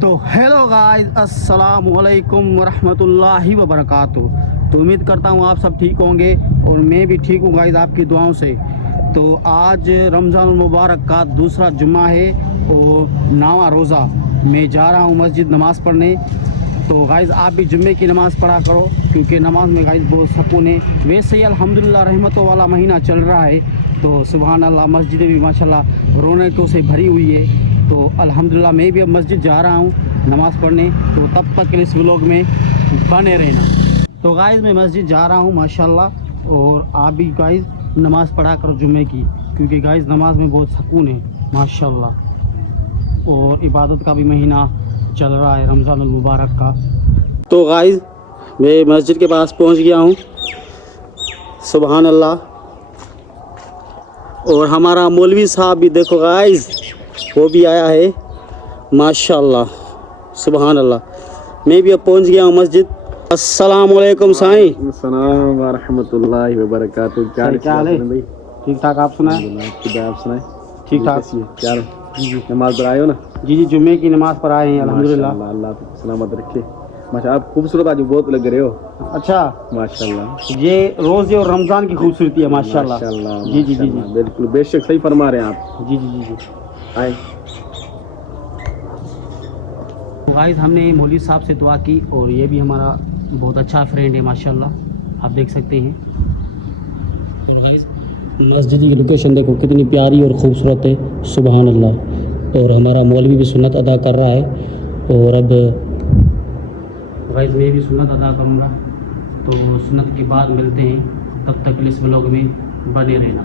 तो hello guys, अस्सलाम वालेकुम वरहमतुल्लाहि वबरकातुह। तो उम्मीद करता हूँ आप सब ठीक होंगे और मैं भी ठीक हूँ गाइस आपकी दुआओं से। तो आज रमज़ान मुबारक का दूसरा जुम्मा है और 9वां रोज़ा। मैं जा रहा हूँ मस्जिद नमाज़ पढ़ने। तो गाइस आप भी जुम्मे की नमाज़ पढ़ा करो क्योंकि नमाज में गाइस बहुत सुकून है। वैसे ही अल्हम्दुलिल्लाह रहमतों वाला महीना चल रहा है तो सुभान अल्लाह मस्जिदें भी माशाल्लाह रौनकों से भरी हुई है। तो अल्हम्दुलिल्लाह मैं भी अब मस्जिद जा रहा हूँ नमाज़ पढ़ने। तो तब तक के लिए इस व्लॉग में बने रहना। तो गाइस मैं मस्जिद जा रहा हूँ माशाल्लाह, और आप भी गाइस नमाज़ पढ़ा करो जुम्मे की क्योंकि गाइस नमाज में बहुत सुकून है माशाल्लाह। और इबादत का भी महीना चल रहा है रमज़ान मुबारक का। तो गाइस मैं मस्जिद के पास पहुंच गया हूं, सुभान अल्लाह। और हमारा मौलवी साहब भी देखो गाइस, वो भी आया है माशाल्लाह, सुभान अल्लाह। मैं भी अब पहुंच गया हूं मस्जिद। अस्सलाम वालेकुम साईं। अस्सलाम व रहमतुल्लाहि व बरकातुहू। क्या हाल है? भाई? ठीक ठाक, आप सुनाएं? आप सुनाए? ठीक ठाक। क्या जी नमाज पढ़ाए हो ना? जी जुम्मे की नमाज़ पर आए हैं अल्हम्दुलिल्लाह। माशाअल्लाह, अल्लाह आपको सलामत रखे। माशा आप खूबसूरत आज बहुत लग रहे हो। अच्छा, माशाअल्लाह, ये रोज़े और रमज़ान की खूबसूरती है माशाल्लाह। माशाअल्लाह, जी जी जी जी माशाअल्लाह, बिल्कुल बेशक सही फरमा रहे हैं आप। जी जी जी जी। आए तो गाइस हमने मौलवी साहब से दुआ की और ये भी हमारा बहुत अच्छा फ्रेंड है माशाल्लाह, आप देख सकते हैं। और गाइस मस्जिद की लोकेशन देखो कितनी प्यारी और ख़ूबसूरत है, सुभान अल्लाह। और हमारा मौलवी भी सुन्नत अदा कर रहा है और अब गाइस मैं भी सुन्नत अदा करूँगा। तो सुन्नत के बाद मिलते हैं, तब तक इस व्लॉग में बने रहना।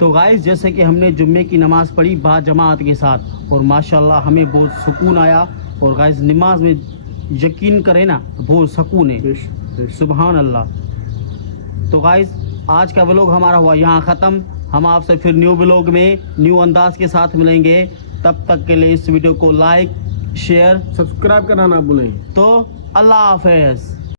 तो गाइस जैसे कि हमने जुम्मे की नमाज़ पढ़ी बा जमात के साथ और माशाल्लाह हमें बहुत सुकून आया। और गाइस नमाज में यकीन करें ना बहुत सुकून है, सुभान अल्लाह। तो गाइस आज का व्लॉग हमारा हुआ यहाँ ख़त्म। हम आपसे फिर न्यू व्लॉग में न्यू अंदाज के साथ मिलेंगे। तब तक के लिए इस वीडियो को लाइक शेयर सब्सक्राइब करना ना भूलें। तो अल्लाह हाफ़िज़।